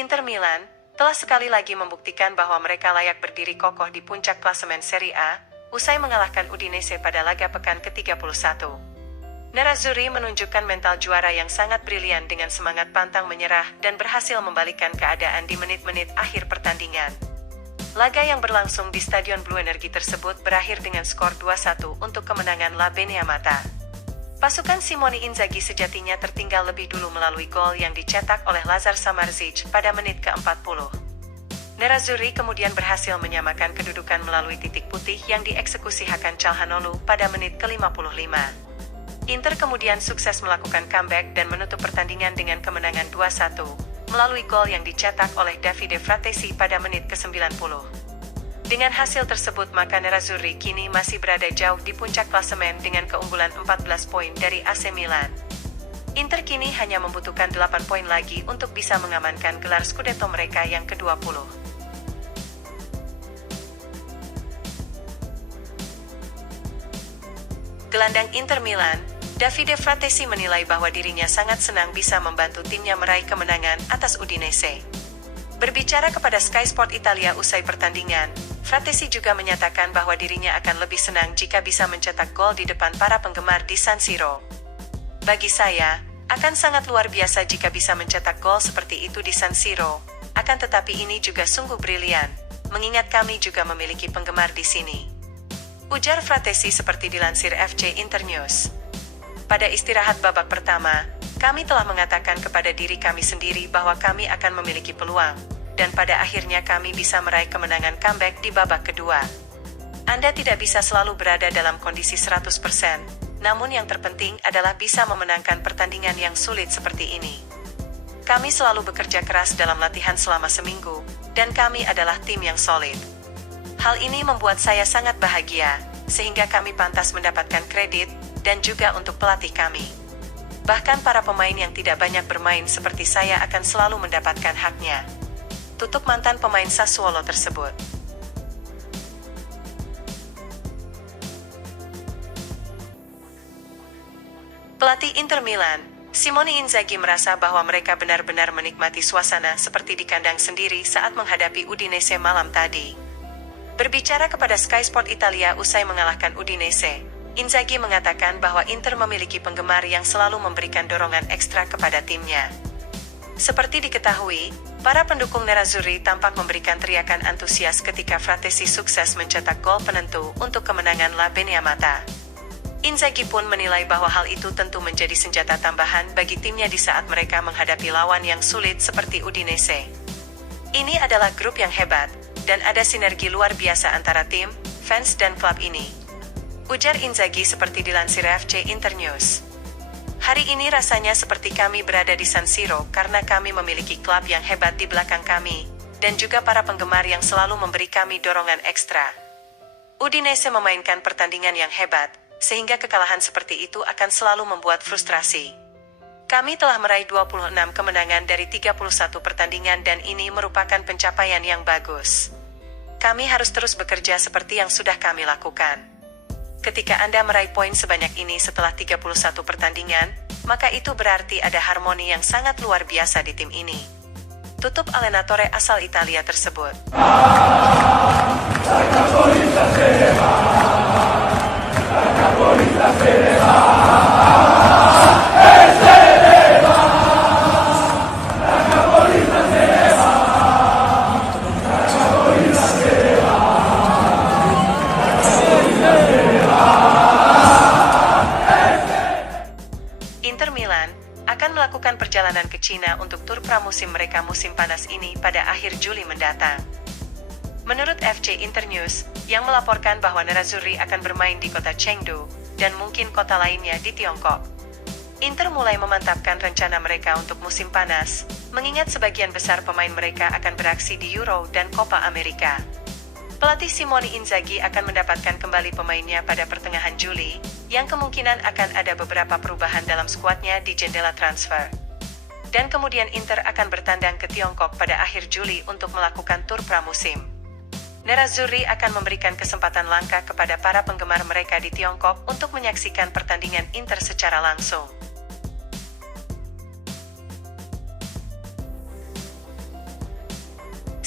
Inter Milan telah sekali lagi membuktikan bahwa mereka layak berdiri kokoh di puncak klasemen Serie A, usai mengalahkan Udinese pada laga pekan ke-31. Nerazzurri menunjukkan mental juara yang sangat brilian dengan semangat pantang menyerah dan berhasil membalikkan keadaan di menit-menit akhir pertandingan. Laga yang berlangsung di Stadion Blu Energi tersebut berakhir dengan skor 2-1 untuk kemenangan La Beneamata. Pasukan Simone Inzaghi sejatinya tertinggal lebih dulu melalui gol yang dicetak oleh Lazar Samardzic pada menit ke-40. Nerazzurri kemudian berhasil menyamakan kedudukan melalui titik putih yang dieksekusi Hakan Çalhanoğlu pada menit ke-55. Inter kemudian sukses melakukan comeback dan menutup pertandingan dengan kemenangan 2-1 melalui gol yang dicetak oleh Davide Fratesi pada menit ke-90. Dengan hasil tersebut maka Nerazzurri kini masih berada jauh di puncak klasemen dengan keunggulan 14 poin dari AC Milan. Inter kini hanya membutuhkan 8 poin lagi untuk bisa mengamankan gelar Scudetto mereka yang ke-20. Gelandang Inter Milan, Davide Fratesi menilai bahwa dirinya sangat senang bisa membantu timnya meraih kemenangan atas Udinese. Berbicara kepada Sky Sport Italia usai pertandingan, Fratesi juga menyatakan bahwa dirinya akan lebih senang jika bisa mencetak gol di depan para penggemar di San Siro. Bagi saya, akan sangat luar biasa jika bisa mencetak gol seperti itu di San Siro, akan tetapi ini juga sungguh brilian, mengingat kami juga memiliki penggemar di sini. Ujar Fratesi seperti dilansir FC Internews. Pada istirahat babak pertama, kami telah mengatakan kepada diri kami sendiri bahwa kami akan memiliki peluang, dan pada akhirnya kami bisa meraih kemenangan comeback di babak kedua. Anda tidak bisa selalu berada dalam kondisi 100%, namun yang terpenting adalah bisa memenangkan pertandingan yang sulit seperti ini. Kami selalu bekerja keras dalam latihan selama seminggu, dan kami adalah tim yang solid. Hal ini membuat saya sangat bahagia, sehingga kami pantas mendapatkan kredit, dan juga untuk pelatih kami. Bahkan para pemain yang tidak banyak bermain seperti saya akan selalu mendapatkan haknya. Tutup mantan pemain Sassuolo tersebut. Pelatih Inter Milan, Simone Inzaghi merasa bahwa mereka benar-benar menikmati suasana seperti di kandang sendiri saat menghadapi Udinese malam tadi. Berbicara kepada Sky Sport Italia usai mengalahkan Udinese, Inzaghi mengatakan bahwa Inter memiliki penggemar yang selalu memberikan dorongan ekstra kepada timnya. Seperti diketahui, para pendukung Nerazzurri tampak memberikan teriakan antusias ketika Fratesi sukses mencetak gol penentu untuk kemenangan La Beneamata. Inzaghi pun menilai bahwa hal itu tentu menjadi senjata tambahan bagi timnya di saat mereka menghadapi lawan yang sulit seperti Udinese. Ini adalah grup yang hebat, dan ada sinergi luar biasa antara tim, fans dan klub ini. Ujar Inzaghi seperti dilansir FC Internews. Hari ini rasanya seperti kami berada di San Siro karena kami memiliki klub yang hebat di belakang kami, dan juga para penggemar yang selalu memberi kami dorongan ekstra. Udinese memainkan pertandingan yang hebat, sehingga kekalahan seperti itu akan selalu membuat frustrasi. Kami telah meraih 26 kemenangan dari 31 pertandingan dan ini merupakan pencapaian yang bagus. Kami harus terus bekerja seperti yang sudah kami lakukan. Ketika Anda meraih poin sebanyak ini setelah 31 pertandingan, maka itu berarti ada harmoni yang sangat luar biasa di tim ini. Tutup allenatore asal Italia tersebut. Inter Milan akan melakukan perjalanan ke Cina untuk tur pramusim mereka musim panas ini pada akhir Juli mendatang. Menurut FC Internews, yang melaporkan bahwa Nerazzurri akan bermain di kota Chengdu, dan mungkin kota lainnya di Tiongkok. Inter mulai memantapkan rencana mereka untuk musim panas, mengingat sebagian besar pemain mereka akan beraksi di Euro dan Copa America. Pelatih Simone Inzaghi akan mendapatkan kembali pemainnya pada pertengahan Juli, yang kemungkinan akan ada beberapa perubahan dalam skuadnya di jendela transfer. Dan kemudian Inter akan bertandang ke Tiongkok pada akhir Juli untuk melakukan tur pramusim. Nerazzurri akan memberikan kesempatan langka kepada para penggemar mereka di Tiongkok untuk menyaksikan pertandingan Inter secara langsung.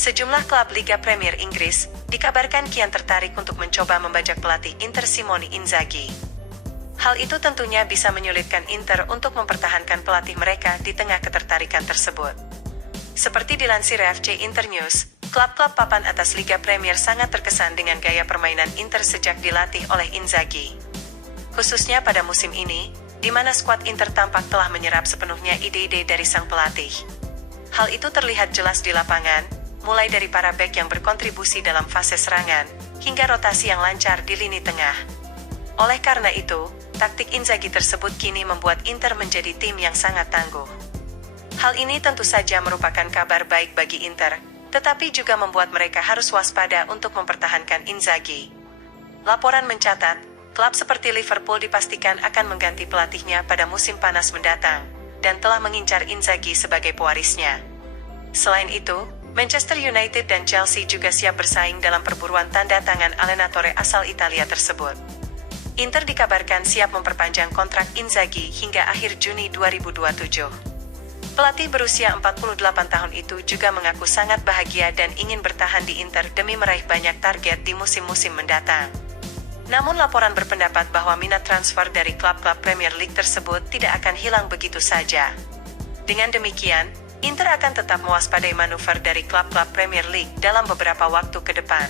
Sejumlah klub Liga Premier Inggris dikabarkan kian tertarik untuk mencoba membajak pelatih Inter Simone Inzaghi. Hal itu tentunya bisa menyulitkan Inter untuk mempertahankan pelatih mereka di tengah ketertarikan tersebut. Seperti dilansir FC Internews, klub-klub papan atas Liga Premier sangat terkesan dengan gaya permainan Inter sejak dilatih oleh Inzaghi. Khususnya pada musim ini, di mana skuad Inter tampak telah menyerap sepenuhnya ide-ide dari sang pelatih. Hal itu terlihat jelas di lapangan, mulai dari para bek yang berkontribusi dalam fase serangan, hingga rotasi yang lancar di lini tengah. Oleh karena itu, taktik Inzaghi tersebut kini membuat Inter menjadi tim yang sangat tangguh. Hal ini tentu saja merupakan kabar baik bagi Inter, tetapi juga membuat mereka harus waspada untuk mempertahankan Inzaghi. Laporan mencatat, klub seperti Liverpool dipastikan akan mengganti pelatihnya pada musim panas mendatang, dan telah mengincar Inzaghi sebagai pewarisnya. Selain itu, Manchester United dan Chelsea juga siap bersaing dalam perburuan tanda tangan Allenatore asal Italia tersebut. Inter dikabarkan siap memperpanjang kontrak Inzaghi hingga akhir Juni 2027. Pelatih berusia 48 tahun itu juga mengaku sangat bahagia dan ingin bertahan di Inter demi meraih banyak target di musim-musim mendatang. Namun laporan berpendapat bahwa minat transfer dari klub-klub Premier League tersebut tidak akan hilang begitu saja. Dengan demikian, Inter akan tetap mewaspadai manuver dari klub-klub Premier League dalam beberapa waktu ke depan.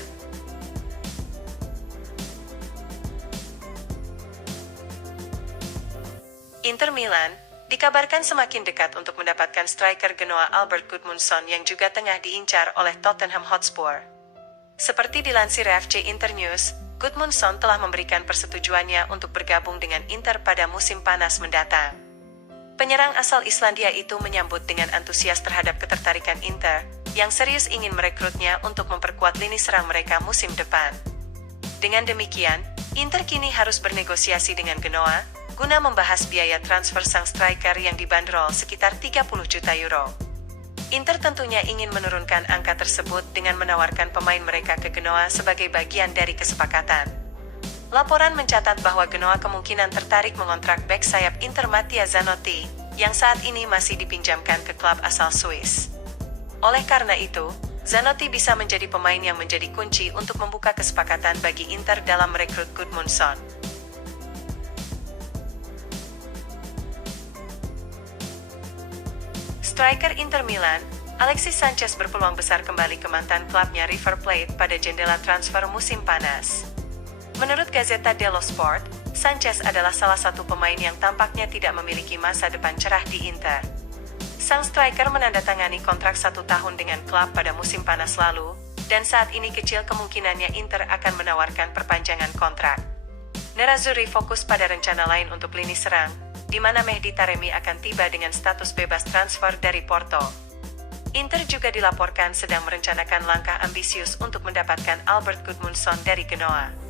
Inter Milan dikabarkan semakin dekat untuk mendapatkan striker Genoa Albert Gudmundsson yang juga tengah diincar oleh Tottenham Hotspur. Seperti dilansir FC Internews, Gudmundsson telah memberikan persetujuannya untuk bergabung dengan Inter pada musim panas mendatang. Penyerang asal Islandia itu menyambut dengan antusias terhadap ketertarikan Inter, yang serius ingin merekrutnya untuk memperkuat lini serang mereka musim depan. Dengan demikian, Inter kini harus bernegosiasi dengan Genoa, guna membahas biaya transfer sang striker yang dibanderol sekitar 30 juta euro. Inter tentunya ingin menurunkan angka tersebut dengan menawarkan pemain mereka ke Genoa sebagai bagian dari kesepakatan. Laporan mencatat bahwa Genoa kemungkinan tertarik mengontrak bek sayap Inter Mattia Zanotti, yang saat ini masih dipinjamkan ke klub asal Swiss. Oleh karena itu, Zanotti bisa menjadi pemain yang menjadi kunci untuk membuka kesepakatan bagi Inter dalam merekrut Gudmundsson. Striker Inter Milan, Alexis Sanchez berpeluang besar kembali ke mantan klubnya River Plate pada jendela transfer musim panas. Menurut Gazzetta dello Sport, Sanchez adalah salah satu pemain yang tampaknya tidak memiliki masa depan cerah di Inter. Sang striker menandatangani kontrak 1 tahun dengan klub pada musim panas lalu, dan saat ini kecil kemungkinannya Inter akan menawarkan perpanjangan kontrak. Nerazzurri fokus pada rencana lain untuk lini serang, di mana Mehdi Taremi akan tiba dengan status bebas transfer dari Porto. Inter juga dilaporkan sedang merencanakan langkah ambisius untuk mendapatkan Albert Gudmundsson dari Genoa.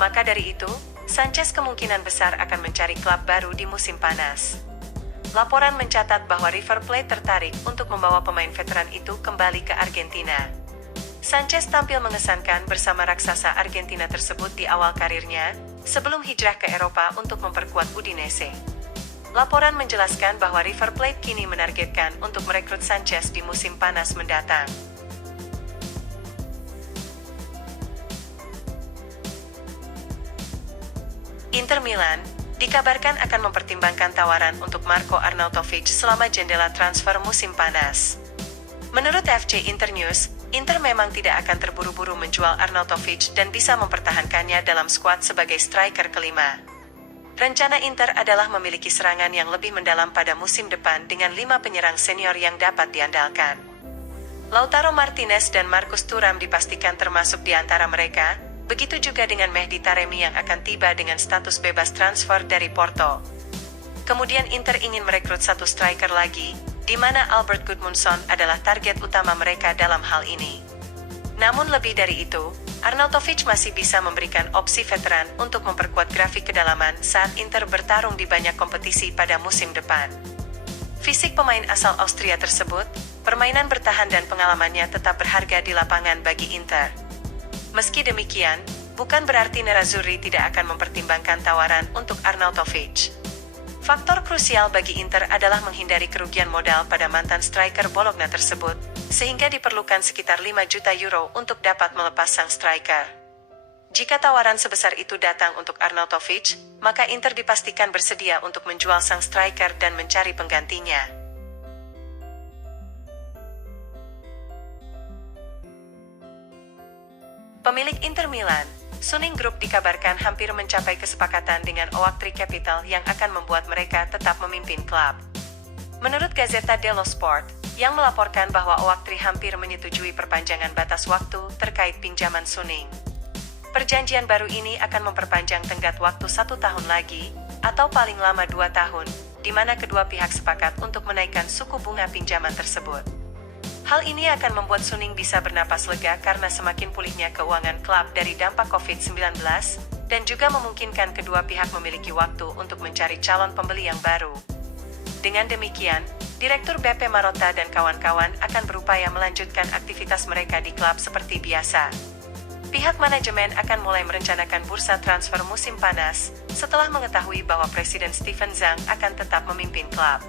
Maka dari itu, Sanchez kemungkinan besar akan mencari klub baru di musim panas. Laporan mencatat bahwa River Plate tertarik untuk membawa pemain veteran itu kembali ke Argentina. Sanchez tampil mengesankan bersama raksasa Argentina tersebut di awal karirnya, sebelum hijrah ke Eropa untuk memperkuat Udinese. Laporan menjelaskan bahwa River Plate kini menargetkan untuk merekrut Sanchez di musim panas mendatang. Inter Milan dikabarkan akan mempertimbangkan tawaran untuk Marko Arnautovic selama jendela transfer musim panas. Menurut FC Internews, Inter memang tidak akan terburu-buru menjual Arnautovic dan bisa mempertahankannya dalam skuad sebagai striker kelima. Rencana Inter adalah memiliki serangan yang lebih mendalam pada musim depan dengan 5 penyerang senior yang dapat diandalkan. Lautaro Martinez dan Marcus Thuram dipastikan termasuk di antara mereka, begitu juga dengan Mehdi Taremi yang akan tiba dengan status bebas transfer dari Porto. Kemudian Inter ingin merekrut satu striker lagi, di mana Albert Gudmundsson adalah target utama mereka dalam hal ini. Namun lebih dari itu, Arnautovic masih bisa memberikan opsi veteran untuk memperkuat grafik kedalaman saat Inter bertarung di banyak kompetisi pada musim depan. Fisik pemain asal Austria tersebut, permainan bertahan dan pengalamannya tetap berharga di lapangan bagi Inter. Meski demikian, bukan berarti Nerazzurri tidak akan mempertimbangkan tawaran untuk Arnautovic. Faktor krusial bagi Inter adalah menghindari kerugian modal pada mantan striker Bologna tersebut, sehingga diperlukan sekitar 5 juta euro untuk dapat melepas sang striker. Jika tawaran sebesar itu datang untuk Arnautovic, maka Inter dipastikan bersedia untuk menjual sang striker dan mencari penggantinya. Pemilik Inter Milan, Suning Group dikabarkan hampir mencapai kesepakatan dengan Oaktree Capital yang akan membuat mereka tetap memimpin klub. Menurut Gazzetta dello Sport, yang melaporkan bahwa Oaktree hampir menyetujui perpanjangan batas waktu terkait pinjaman Suning. Perjanjian baru ini akan memperpanjang tenggat waktu 1 tahun lagi, atau paling lama 2 tahun, di mana kedua pihak sepakat untuk menaikkan suku bunga pinjaman tersebut. Hal ini akan membuat Suning bisa bernapas lega karena semakin pulihnya keuangan klub dari dampak COVID-19, dan juga memungkinkan kedua pihak memiliki waktu untuk mencari calon pembeli yang baru. Dengan demikian, Direktur BP Marotta dan kawan-kawan akan berupaya melanjutkan aktivitas mereka di klub seperti biasa. Pihak manajemen akan mulai merencanakan bursa transfer musim panas, setelah mengetahui bahwa Presiden Steven Zhang akan tetap memimpin klub.